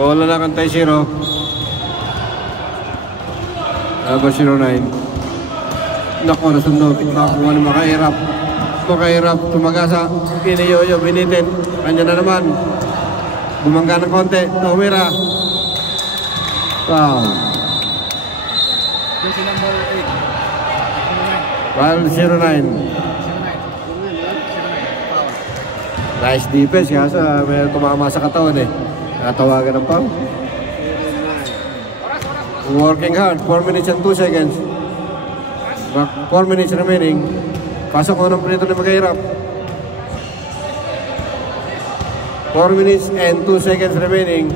Bola na kantay 0. Number 09. Naku, nasundot. Nakakuha ni Makahirap. Makahirap, tumagasa. Piniyoyo, binitin. Kanya na naman. Bumangga ng konti. Tumira. Wow. Jersey number 8. Foul 09. Nice defense. Kaya may tumama sa katawan eh. Nakatawagan ng foul. Working hard. 4 minutes and 2 seconds. 4 minutes remaining. Pasok ko ng prito ni Makahirap. 4 minutes and 2 seconds remaining.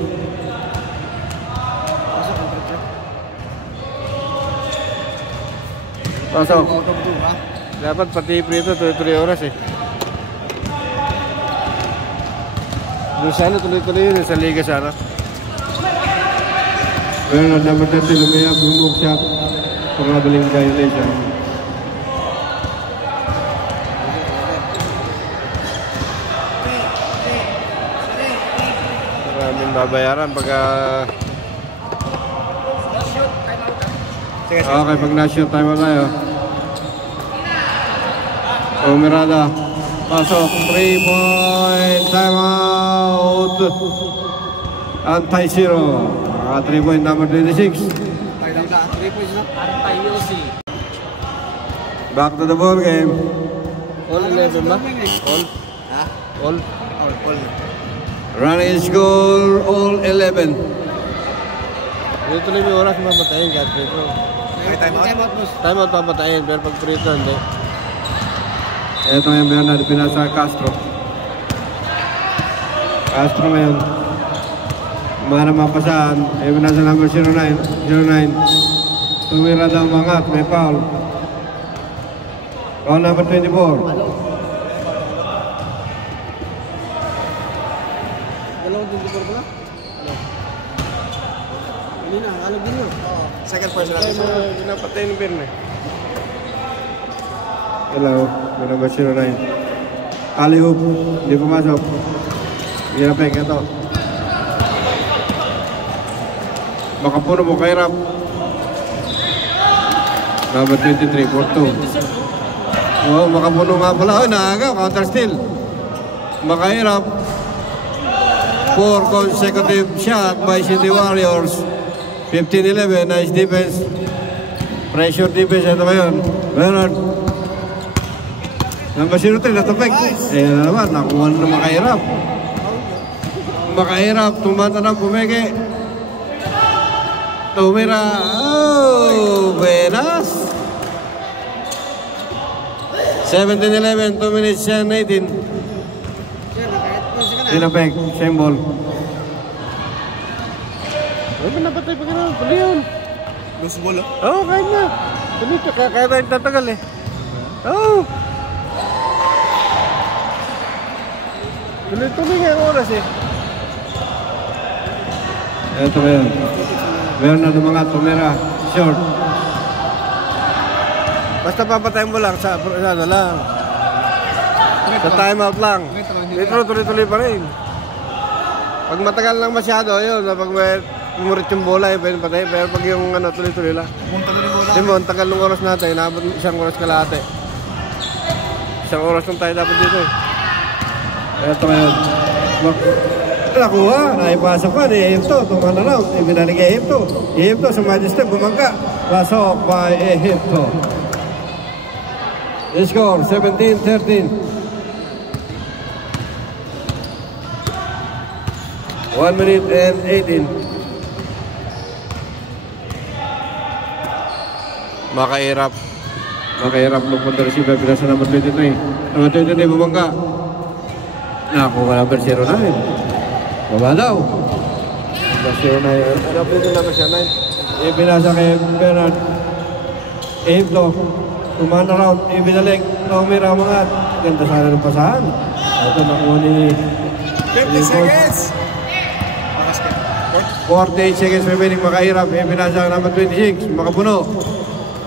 Pasok. Dapat pati prito 3 oras eh. Doon sana tuloy-tuloy yun sa liga sana. Well, number 30 lumiyap yung move shot. Pangadaling violation. Maraming babayaran pagka... Okay, pag na-shoot time na tayo. Mirada. Pasok. 3-point time out. Antay 0. 3-point number 26. Back to the ball game. All 11 ba? All? Ha? All? All. Running score, all 11. Dito lang yung oras mapatayin kahit dito. Time out mapatayin, pero pag free throw, hindi. Ito yung Bernard Pinasa Castro. Castro ngayon. Mana mapasahan. Yung nasa number 09. Tumira daw mangat. May foul. Foul number 24. Dalawang 24 pala? Hindi na. Alam din yun. Second person natin. Pinapatay ni Bernard. Hello. May number 09. Alley-oop. Hindi pumasok. Hirapin. Ito. Makapuno mo kay Rap. Number 23, 4-2. Oh, makapuno nga pala. Oh, naagaw. Counter steal. Makahirap. 4 consecutive shot by City Warriors. 15-11. Nice defense. Pressure defense. Ito ngayon. Bernard. Number 03, natapik. Eh, naman. Nakuha na Makahirap. Makahirap. Tumatanang pumeke. Tumira. Oh, buenas. 17-11, 2 minutes and 18. Tinapek, same ball. Ano ba napatay pa gano'n? Tuloy yun. Loose ball, oh? Oo, kahit na. Tuloy, kaya tayo tatagal eh. Oo. Tuloy-tuloy nga yung oras eh. Ito ba yun? Meron na mga tumira. Short. Basta papatayin mo lang sa ano lang. Sa timeout lang. Dito tuloy-tuloy pa rin. Pag matagal lang masyado, yun. Pag may pumurit yung bola, pwede patayin. Pero pag yung ano, tuloy-tuloy lang. Hindi mo, ang tagal ng oras natin. Inabot 1 oras kalahati. 1 oras lang tayo dapat dito eh. Ito ngayon. Nakuha, naipasok pa ni Ehipto. Tumana na, ibinalig Ehipto. Ehipto sa Magister, bumangka. Pasok by Ehipto. The score, 17-13. 1 minute and 18. Makahirap. Makahirap lupon na receiver. Pinasa number 23. Number 23, bumangka. Nakuha number 09. Baba daw. Number 09. Ano po ito number 09? Ibinasa kay Bernard. Ehipto. Tumana round. Ibinalik. Tumira mga. Ganda sana ng pasahan. Ito nakuha ni 50 seconds. 48 seconds remaining. Makahirap. Ibinasa number 26. Makapuno.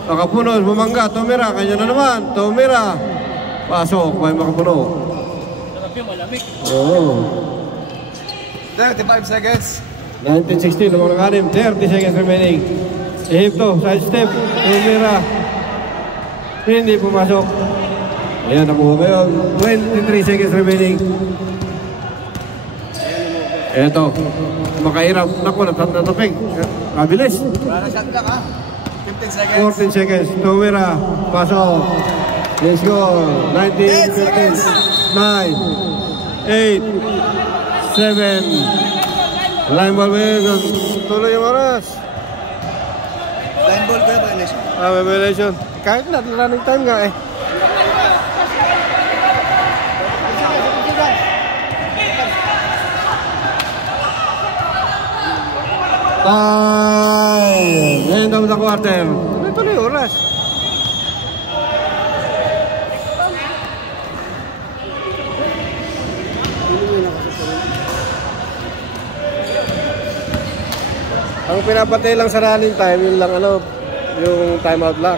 Makapuno. Bumangga. Tumira. Kanya na naman. Tumira. Pasok. May Makapuno. Malamig. Oo. 35 seconds. 19-16, lumang ng anim, 30 seconds remaining. Ehipto, side step, Tumira. Hindi pumasok. Ayan, nakuha ba yun? 23 seconds remaining. Eto, makahirap. Naku, natatapig. Mabilis. Wala na shot clock ha. 15 seconds. 14 seconds. Tumira, pasok. Let's go. 19, 15, 9, 8, 7. Line ball ba tuloy yung oras. Line ball kaya violation? May violation. Kahit na, running time nga eh. End of the quarter. Tuloy yung oras. Ang pinapatay lang sa running time, yun lang ano, yung timeout lang.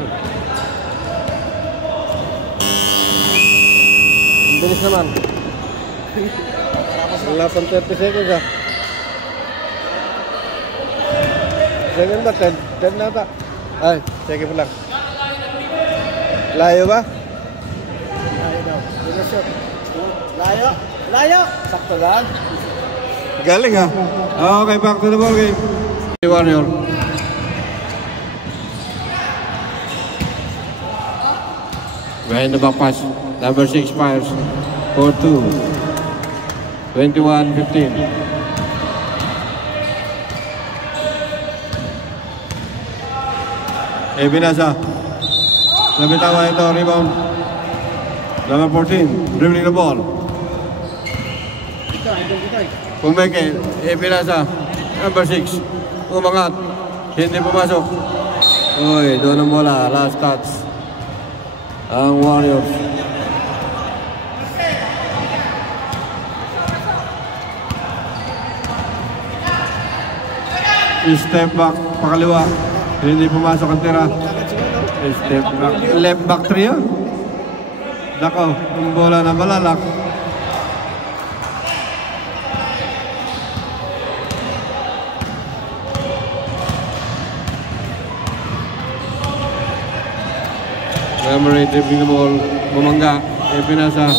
Bilis naman. Wala pang 30 seconds ah. Second ba? 10 na ata. Ay, second mo lang. Layo ba? Layo daw. Layo. Layo. Sakto lang. Galing ah. Okay, back to the ball game. Warrior. Behind the back pass. Number 6 fires. 4-2. 21-15. Binasa. Nabitawa ito. Rebound. Number 14. Dribbling the ball. Pumeke. Binasa. Number 6. Umangat. Hindi pumasok. Uy, doon ang bola. Last touch. Ang Warriors. Step back. Pakaliwa. Hindi pumasok ang tira. Step back. Left back 3 yun. Nako. Ang bola na malalak. Number 8, dribbling the ball. Bumangga. Pinasa.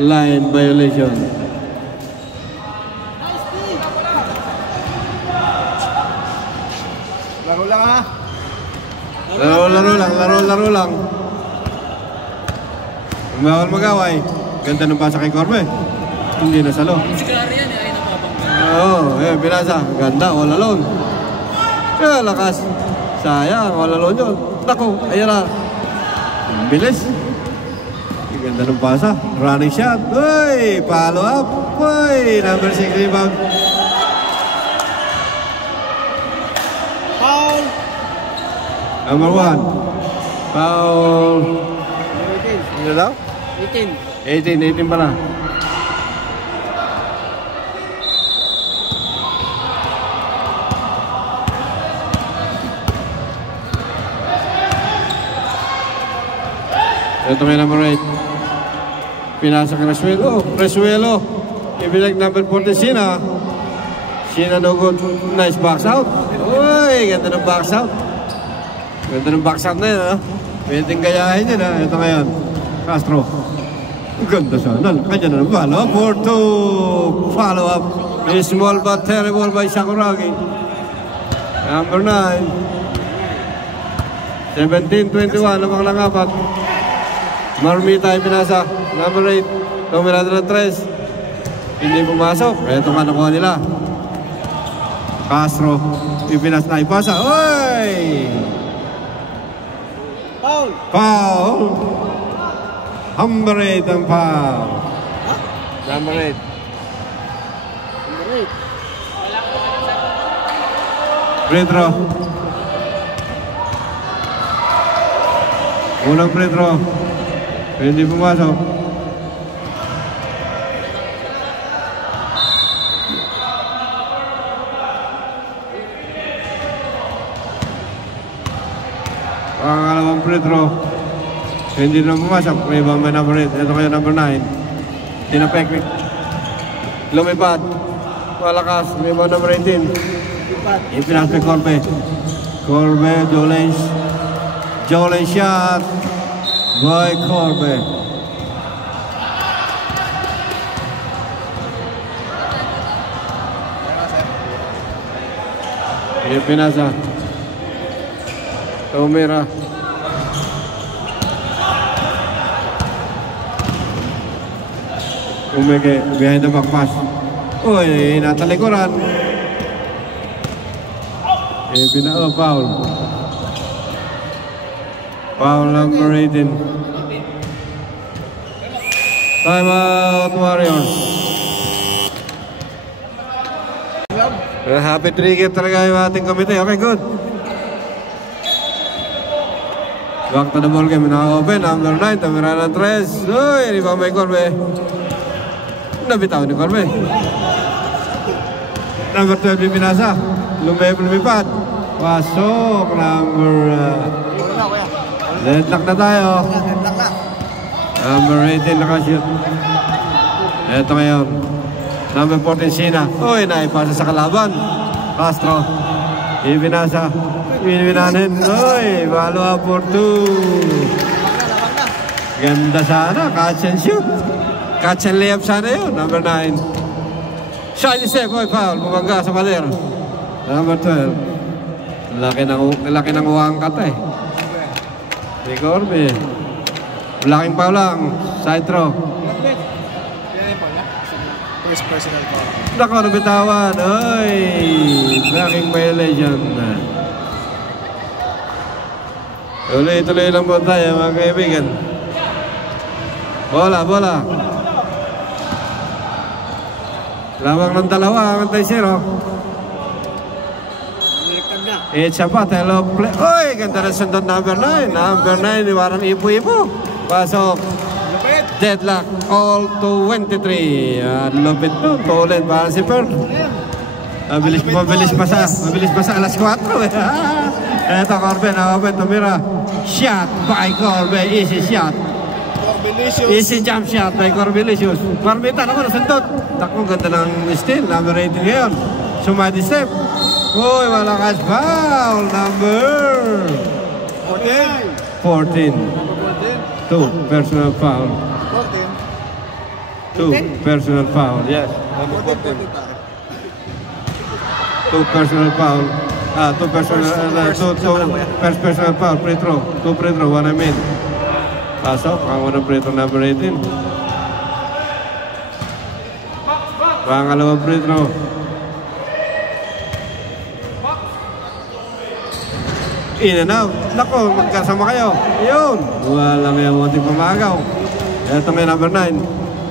Line violation. Laro lang ha. Laro lang. Kung bawal mag-away. Ganda ng pasa kay Corbe. Hindi nasalo. Oo, pinasa. Ganda, all alone. Kaya lakas. Sayang, all alone yun. Naku, ayan na. Bilis. Ganda ng pasa. Running shot. Uy, follow up. Uy, number 6 rebound. Foul. Number 1. Foul. 18. Ano daw? 18 pala. Ito may number 8. Pinasa ka Resuelo. Ibilag number 14 Sina. Sina no good. Nice box out. Uy, ganda ng box out. Ganda ng box out na yun, ha? Pwedeng gayahin yun, ha? Ito ngayon. Castro. Ganda sana. Kanya na ng follow up. 4-2. Follow up. Small but terrible by Sakuragi. Number 9. 17-21. Lamang lang apat. Marmita ay pinasa. Number 8. Tumirado ng 3. Hindi pumasok. Ito nga nakuha nila. Castro. Ipinas na ipasa. Oy! Foul. Foul. Number 8 ang foul. Number 8. Free throw. Unang free throw. Hindi pumasok. Pangalawang free throw. Hindi na pumasok. May ibang may number 8. Ito kayo number 9. Tinapek. Lumipad. malakas. Rebound number 18. Ipinasa kay Corbe. Corbe, Jolens shot. Boy Corbe. Ipinasa. Tumira. Umeke behind the back pass. Uy, natalikuran. Foul. Foul number 18. Time out, Warriors. Happy trigger talaga yung ating komite. Okay, good. Back to the ball game. Naka-open. Number 9. Tumira ng 3. Uy, rebound by Corbe. Nabitaw ni Corbe. Number 12 Pinasa. Lumipat. Pasok. Deadlock na tayo. Number 18 nakashoot. Ito ngayon. Number 14 Sina. Uy, naipasa sa kalaban. Castro. Ipinasa. Ipinanin. Uy, balo for 2. Ganda sana. Catch and shoot. Catch and layup sana yun. Number 9. Shiny step. Uy, foul. Bumangga sa pader. Number 12. Laki ng uwang kata eh. May Corbe. Laking foul lang. Side throw. First personal foul. Nako, nabitawan. Uy, blocking violation. Tuloy-tuloy lang po tayo mga kaibigan. Bola. Lawak ng dalawa, ang antay-zero. It's a battle of play. Uy, ganda na sundot number 9. Number 9, iwarang ipo-ipo. Pasok. Deadlock. All to 23. Lupit to. Tulit para si Per. Mabilis pa sa alas 4. Eto, Corbe. Na-open. Tumira. Shot by Corbe. Easy shot. Easy jump shot by Corbilicious. Marmitan ako nasundot. Takbo, ganda ng steal. Number 18 ngayon. Sumadi step. Uy, malakas foul. Number 14. 2 personal foul. 2 personal foul. Yes. 2 personal foul. 2 personal foul. Free throw. 2 free throw. 1 I mean. Pasok. Ang unang free throw number 18. Pangalawang free throw. In and out. Nako, magkasama kayo. Yun. Walang yung munting pamagaw. Ito may number 9.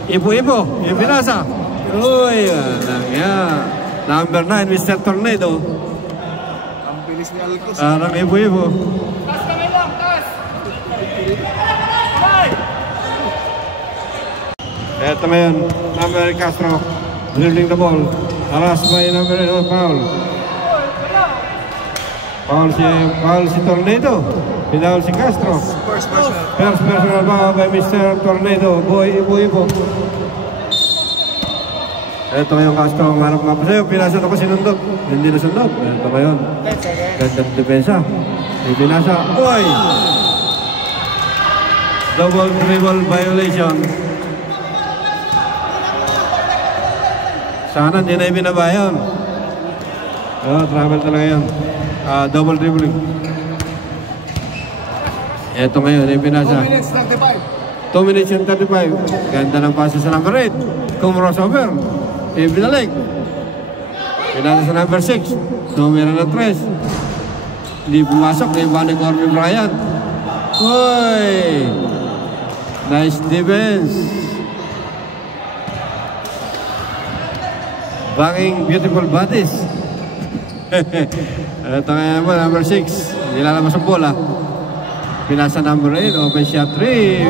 Ipo-ipo. Yung Pinasa. Uy, walang yan. Number 9, Mr. Tornado. Ang bilis ni Alcos. Parang ipo-ipo. Tas kamay lang, tas! Ito ngayon. Number Castro. Dribbling the ball. Aras by number 8. Foul. Foul si Tornado. Pinawal si Castro. First personal. First personal foul by Mr. Tornado. Boy, ipo-ipo. Ito ngayon Castro. Marap nga pa sa'yo. Pinasa ako sinundot. Hindi nasundot. Ito ngayon. Gandang depensa. Pinasa. Boy! Double dribble violation. Sana hindi na ibinabayan. Travel talaga yun. Double dribbling. Ito ngayon, yung Pinasa. 2 minutes 35. 2 minutes and 35. Ganda ng pasa sa number 8. Crossover. Ibinalik. Pinasa sa number 6. Tumira ng 3. Hindi pumasok. Iba ni Corbin Bryant. Uy! Nice defense. Banging beautiful bodies. Ito nga naman, number 6. Nilalabas ang bola. Pinasa number 8. Open shot 3.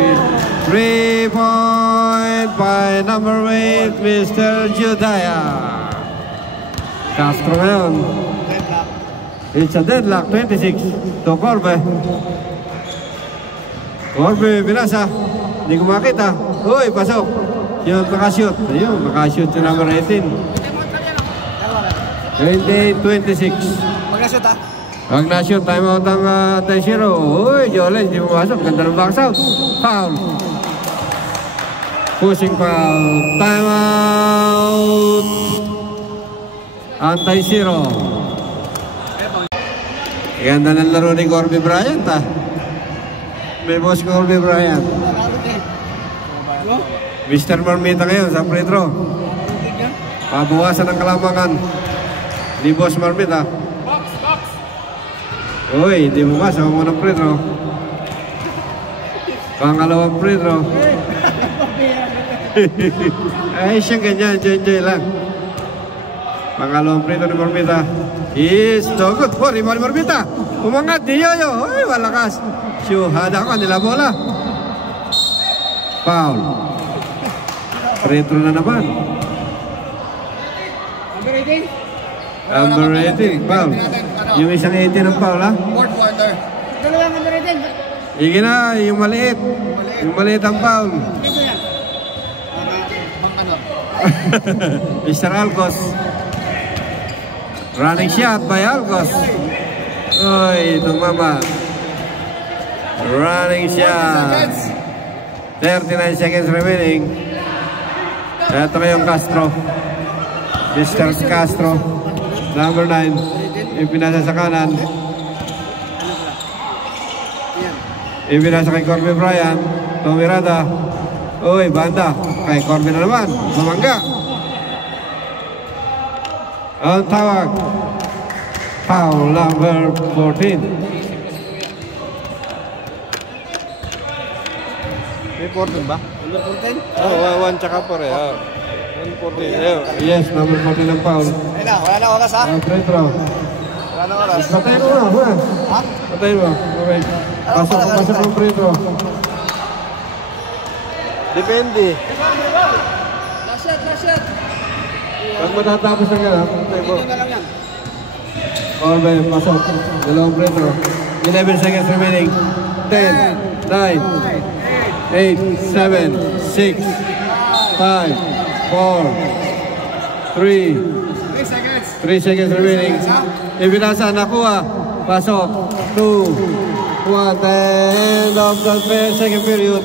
3 point by number 8, Mr. Judaya. Castro ngayon. It's a deadlock. 26 to Corbe. Corbe, Pinasa. Hindi ko makita. Uy, pasok. Yung nakashoot. Ayun, nakashoot yung number 18. 28-26. Mag-nashoot ha. Pag na-shoot, time out ang Taishiro. Uy, Jolen, hindi pumasok. Ganda ng box out. Foul. Pushing foul. Time out. Ang Taishiro. Ganda ng laro ni Corby Bryant ha. May boss Corby Bryant. Mr. Marmita ngayon sa free throw. Pabawasan ang kalamangan ni Boss Marmita. Uy, hindi mo masok ang unang free throw. Pangalawang free throw. Ay, siyang ganyan, enjoy lang. Pangalawang free throw ni Marmita is no good for ni Marmita. Umangat ni Yoyo. Uy, malakas. Syuhada ka nila bola. Foul. Free throw na naman. Number 18, foul. Yung isang 18 ng foul, ha? Fourth quarter. Dalawang number 18. Sige na, yung maliit. Yung maliit ang foul. Ano? Mr. Alcos. Running shot by Alcos. Uy, itong mama. Running shot. 39 seconds remaining. Ito yung Castro. Mr. Castro. Number 9. Ipinasa sa kanan. Ipinasa kay Corby Bryant. Tumirada. Uy, banda. Kay Corby na naman. Mamangga. Ang tawag. Foul number 14. May 14 ba? Number 14? Oh, 1 tsaka pare. 114. Yes, number 14 ang foul. Ayun na, wala na oras ha? Free throw. Wala na oras. Patayin mo na, ha? Ha? Patayin mo. Okay. Pasok ang free throw. Depende. Last shot. Pag matatapos na gano'n, patayin mo. Ito na lang yan. Corby, pasok. Dalawang free throw. 11 seconds remaining. 10, 9, 8, 7, 6, 5, 4, 3, 3 seconds remaining. Ibinasa, nakuha. Pasok. 2, 1, end of the second period.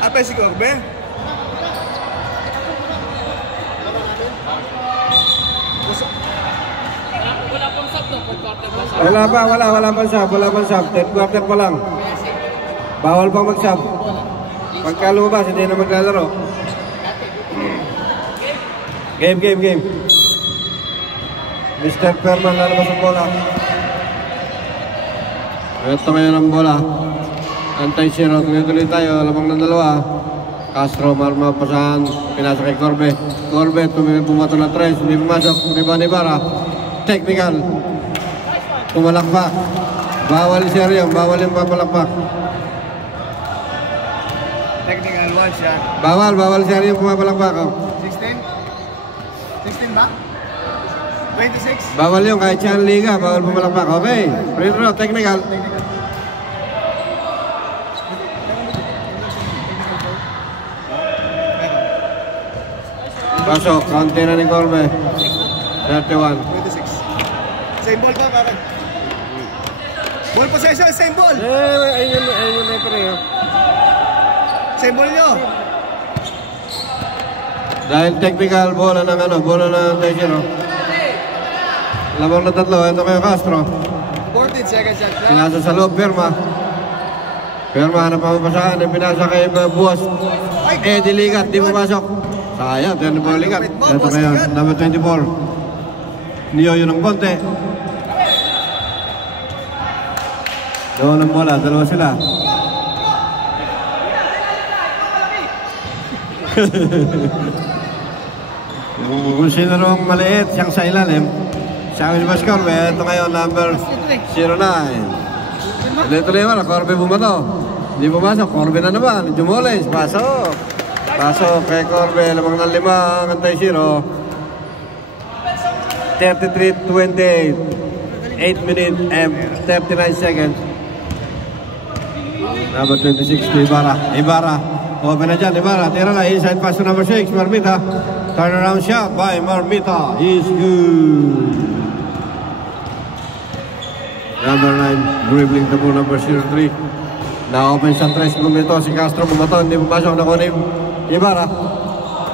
Apa si Corbe? Wala pang sub no, fourth quarter pa sa. Wala pang sub. 10 quarter pa lang. Bawal pang mag-sub. Pagka lumabas, hindi na maglalaro. Game. Mr. Perman lalabas ang bola. Ito ngayon ang bola. Anti-zero. Tuloy tayo. Lamang ng dalawa. Castro, mapasahan. Pinasa kay Corbe. Corbe, pumato na 3. Hindi pumasok. Rebound ni Ibarra. Technical. Pumalakpak. Bawal seryo. Bawal yung papalakpak. Technical one shot. Bawal seryo yung pumapalakpak. 16? 16 ba? 26? Bawal yung kahit siya ang liga. Bawal pumalakpak. Okay. Free throw. Technical. Pasok, kaunti na ni Corbe. 31. 26. Same ball pa, karan. Ball possession, same ball. Ayun yung referee. Same ball nyo. Dahil technical, bola ng Taishiro. Lamang na 3, ito kayo Castro. 14 seconds shot clock. Pinasa sa loob, Perma, hanap ang pasahan, pinasa kay Buwas. Eddie Ligat, di pumasok. Sayang, ito yung Ligat. Ito kayo, number 24. Niyoyo ng konti. Doon ang bola, dalawa sila. Kung sino rong maliit, siyang sa ilalim. Siya ang Boss Corbe. Ito ngayon, number 09. Tuloy mo na, Corbe bumato. Hindi pumasok, Corbe na naman. Jumulis, pasok. Pasok kay Corbe, lamang ng 5, ang Taishiro. 33-28. 8 minutes and 39 seconds. Number 26 to Ibarra. Open na dyan, Ibarra. Tira na, inside pass to number 6, Marmita. Turnaround shot by Marmita is good. Number 9, dribbling the ball, number 03. Na-open sa 3 minuto, si Castro bumaton, hindi pumasok na kunin. Ibarra,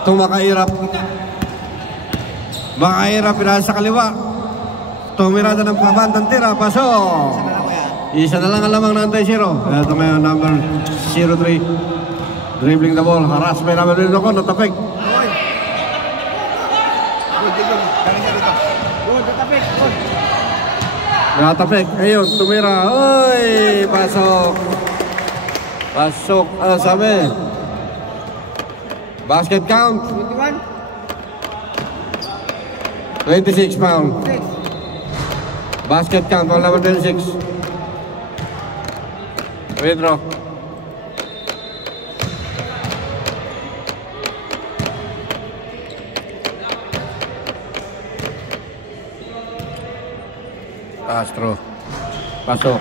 tumakahirap. Makahirap, pinasa sa kaliwa. Tumirada ng pabandang tira, pasok. Isa na lang ang lamang ng antay-zero. Ito ngayon, number 03. Dribbling the ball, haras may number 3 ako, natapik. Natapik, ayun, tumira. Uy, pasok. Pasok, sabi. Basket count. 26 foul. Basket count, all number 26. Withdraw. Castro. Pasok.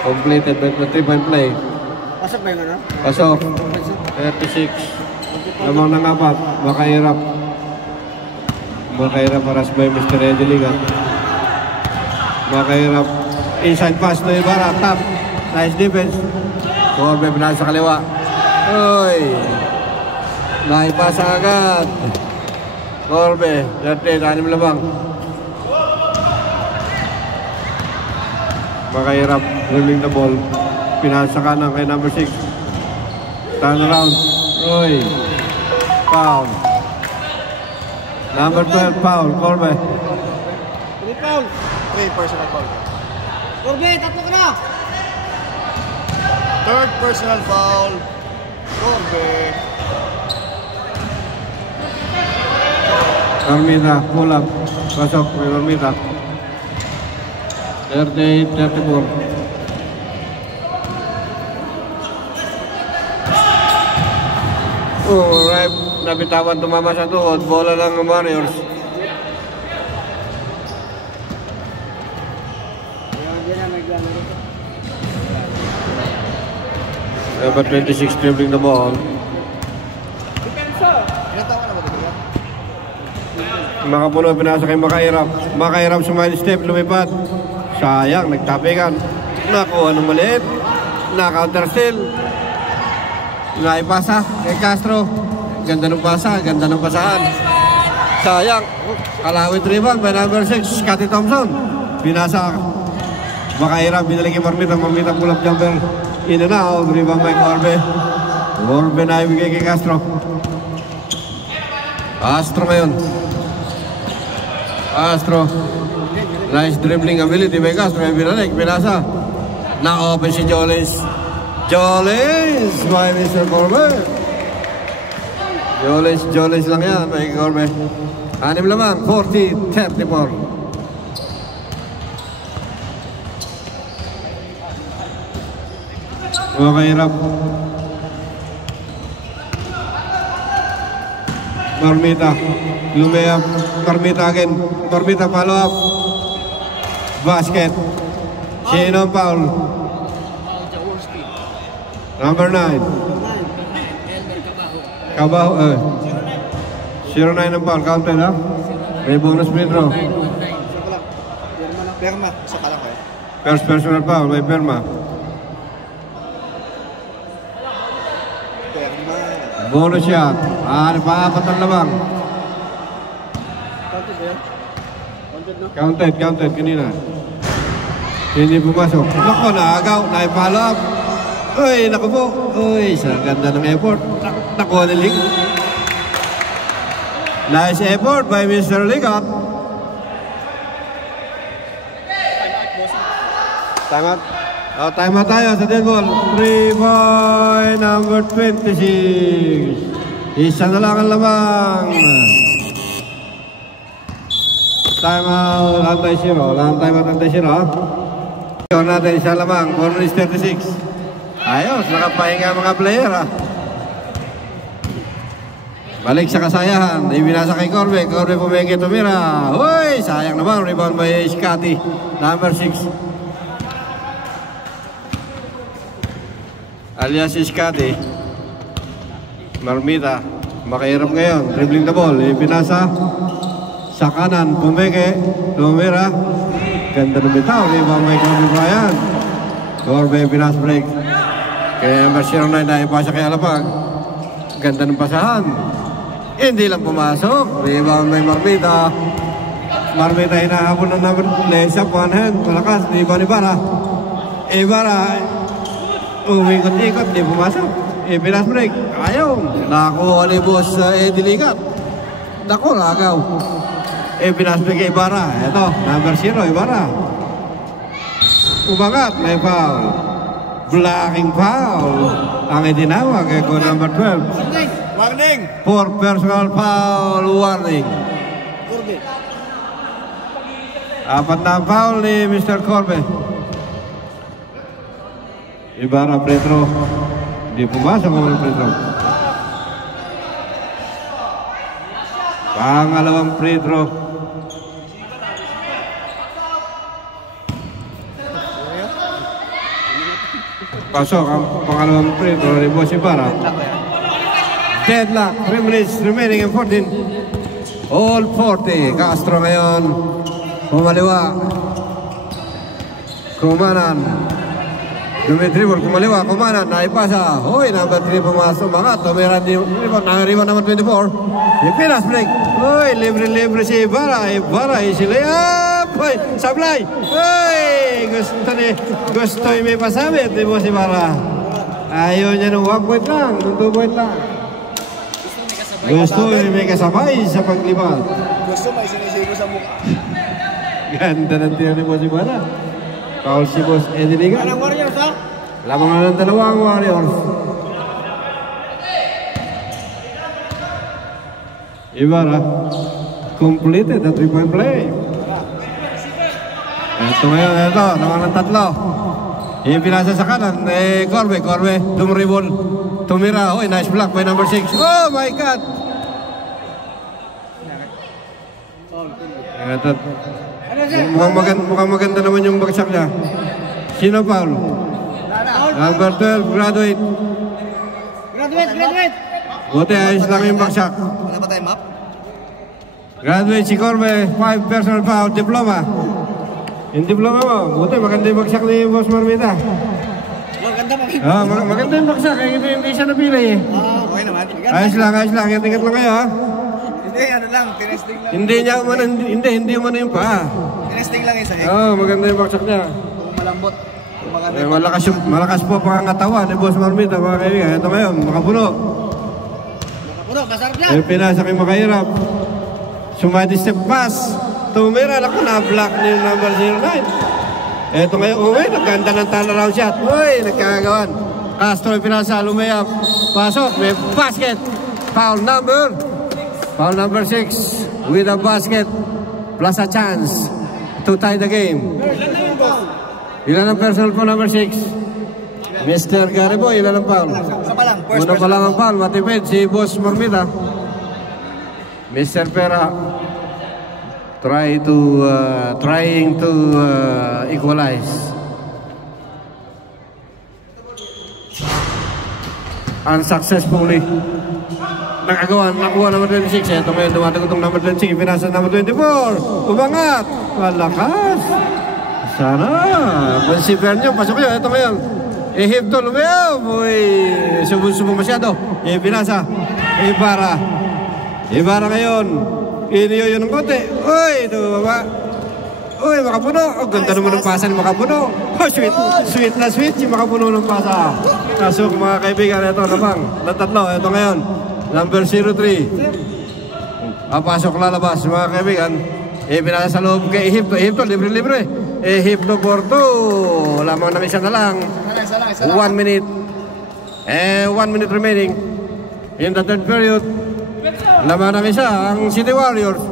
Completed by 3-point play. Pasok ba yung ano? Pasok. 36. Lamang ng apat. Makahirap. Makahirap paras by Mr. Edeliga. Makahirap. Inside pass to Ibarra. Tap. Nice defense. Corbe pinasa sa kaliwa. Uy. Naipasa agad. Corbe. 36 lamang. Makahirap, dribbling the ball. Pinasa kanan kay number 6. Turn around. Roy. Foul. Number 12, foul. Corbe. 3 foul. 3 personal foul. Corbe, tatlo ka na! Third personal foul. Corbe. Marmita, pull up. Pasok kay Marmita. 38-34. Right. Nabitawan tumama sa tuhod. Bola lang ng Warriors. Number 26 dribbling the ball. Makapuno, pinasa kay Makahirap. Makahirap sumali step, lumipad. Sayang, nagtapikan. Nakuha ng maliit. Na-counter steal. Naipasa kay Castro. Ganda ng pasa, ganda ng pasahan. Sayang. Kalawit rebound by number 6, Scotty Thompson. Pinasa. Makahirap, binalik kay Marmita. Marmita pull-up jumper. In and out. Rebound by Corbe. Corbe na ibigay kay Castro. Castro ngayon. Castro. Nice dribbling ability by Castro. May binalik, pinasa. Na-open si Jolens. Jolens by Mr. Corbe. Jolens lang yan by Corbe. 6 lamang, 40-34. Makahirap. Marmita. Lumayap. Marmita again. Marmita follow up. Basket. Sino ang foul? Number 9. Kabaho. 09 ang foul. Counted ha? May bonus free throw. Perma. Isa ka lang kayo. First personal foul. May Perma. Perma. Bonus shot. Paapat ang labang. Counted kanina. Hindi pumasok. Naku, naagaw. Naipalo up. Uy, naku po. Uy, sa ganda ng effort. Nakuha ng link. Nice effort by Mr. Ligat. Time out. Time out tayo sa dead ball. 3-point number 26. Isa na lang ang lamang. Time out. Antay-zero. Time out antay-zero. Ito natin isa lamang. Corner is 36. Ayos. Nakapahinga mga player ha. Balik sa kasayahan. Ibinasa kay Corbe. Corbe pumenge tumira. Uy! Sayang naman. Rebound by Scotty. Number 6. Alias Scotty. Marmita. Makahirap ngayon. Dribbling the ball. Ipinasa sa kanan. Pumeke. Tumira. Ganda ng bitaw. Ibang may Kobe Bryant. Corbe pinas break. Kaya number 09 na ipasa kay Alapag. Ganda ng pasahan. Hindi lang pumasok. Rebound may Marmita. Marmita hinahabol ng number 9. One hand. Malakas. Ibarra. Ibarra. Umikot-ikot. Hindi pumasok. Pinas break. Ayaw. Nakuha ni boss Eddie Ligat. Naku, lagaw. Pinas break kay Ibarra. Ito. Number 0. Ibarra. Umangat. May foul. Blocking foul. Ang itinawag ay ko number 12. Warning! For personal foul warning. Corbe. Apat na foul ni Mr. Corbe. Ibarra free throw. Di pumasok ang free throw. Pangalawang free throw. Pasok ang pangalawang free throw ni Boss Ibarra. Deadlock, 3 minutes remaining in 14. All 40. Castro ngayon. Kumaliwa. Kumanan. Dumitribol, kumaliwa, kumanan. Naipasa. Hoy, number 3 pumasok. Mga tumira di rebound naman 24. Ipinas break. Hoy, libre-libre si Ibarra. Ibarra, isi-layup. Hoy, sablay. Hoy, gusto may pasabit. Di mo si Ibarra. Ayaw niya ng 1 point lang. Ng 2 point lang. Gusto may kasabay sa paglibad. Gusto may sinisigo sa mukha. Ganda ng tira ni Boss Ibarra. Foul si Boss Eddie Ligat. Anong Warriors, ha? Lamang na ng dalawang Warriors. Ibarra completed the 3-point play. Ito ngayon, ito. Naman ng tatlo. Ipinasa sa kanan. Corbe. Dumribol. Tumira. Hoy, nice block by number 6. Oh my God! Ito. Mukhang maganda naman yung bagsak niya. Sino foul? Number 12, graduate. Graduate. Buti, ayos lang yung bagsak. Wala ba tayong map? Graduate si Corbe, 5 personal foul, diploma. Yung diploma mo, buti, maganda yung bagsak ni Boss Marmita. Maganda Maganda yung bagsak, hindi siya napili eh. Okay naman. Ayos lang, ingat lang kayo ha. Hindi, ano lang, tinesting lang. Hindi umano yung paa. Tinesting lang yung sahig. Maganda yung bagsak niya. Kung malambot. Kung maganda. Malakas po pangangatawan ni Boss Marmita, mga kaibigan. Ito ngayon, makapuno. Masarap yan. Pinasa kay Makahirap. Sumadi step pass. Tumira, naku, na-block ni number 09. Ito ngayon, nagkanda ng turnaround shot. Uy, nagkagawan. Castro, pinasa, lumayap. Pasok, may basket. Foul number 6 with a basket plus a chance to tie the game. Ilan ang personal po number 6? Mr. Garibo, ilan ang foul? Una pa lang ang foul, matipid si Boss Marmita. Mr. Pera trying to equalize. Unsuccessfully. Nakuha number 26. Ito ngayon, dumating itong number 26. Pinasa number 24. Umangat. Malakas. Sana. Consider nyo. Pasok nyo. Ito ngayon. Ehipto, lumayaw. Uy, subong masyado. Pinasa. Ibarra ngayon. Iniyo yun ng konti. Uy, ito baba. Uy, makapuno. Ganda naman ng pasa ni Makapuno. Sweet na sweet si Makapuno ng pasa. Pasok mga kaibigan. Ito namang. Tatlo. Ito ngayon. Number 03. Pasok lalabas mga kaibigan. Pinasa sa loob kay Ehipto. Libre. Ehipto for 2. Lamang ng isa na lang. 1 minute. 1 minute remaining. In the third period. Lamang ng isa ang City Warriors.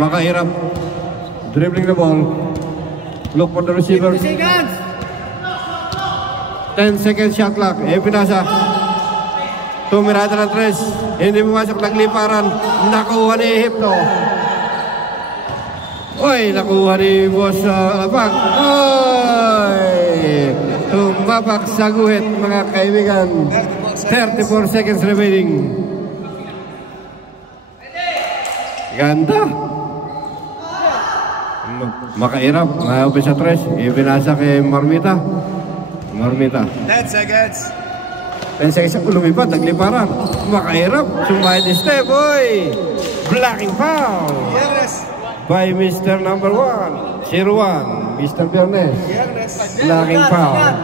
Makahirap. Dribbling the ball. Look for the receiver. 10 seconds shot clock. Pinasa. Tumirada ng 3. Hindi pumasok, nagliparan. Nakuha ni Ehipto. Uy, nakuha ni Boss Alapag. Uy! Tumapak sa guhit, mga kaibigan. 34 seconds remaining. Ganda. Makairap. Mayaw sa 3. Ibinasa kay Marmita. 10 seconds. 10 seconds ako lumipad. Nagliparan. Makairap. Sumayad ni Steph. Oy! Blocking foul. Yes. By Mr. Number 1. 0-1. Mr. Bernes. Yes. Blocking foul.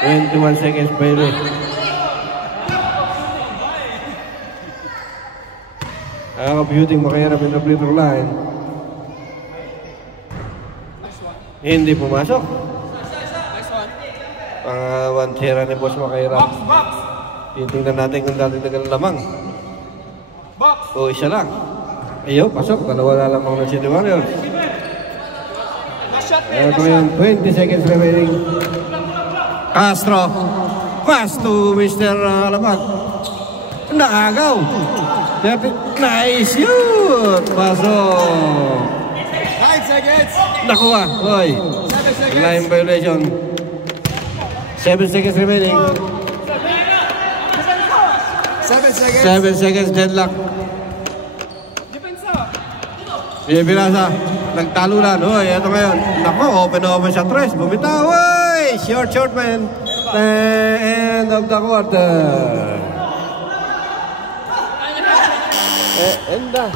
21 seconds by Rick. Beauting makahirap in the free throw line. Hindi pumasok. Pangalawang tira ni Boss makahirap. Titingnan natin kung dati naglalamang. O isa lang. Ayaw, pasok. Dalawa na lamang ng City Warriors. Ito ngayon, 20 seconds remaining. Castro. Pass to Mr. Alamang. Nakagaw. Nice shoot! Pasok! 5 seconds. Nakuha! Oy! 7 seconds. Line violation. 7 seconds remaining. 7 seconds. 7 seconds deadlock. Binasa. Nagtalunan. Oy, ito ngayon. Naku, open sa 3. Bumitaw. Oy! Short man. End of the quarter. Enda.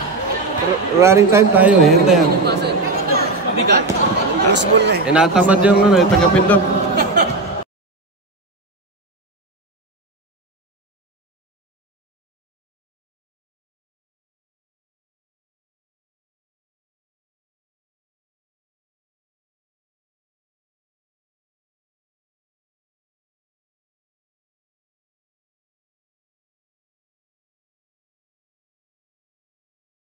Running time tayo eh. Enda yan. Loose ball na eh. Inatamad yung taga-pindot.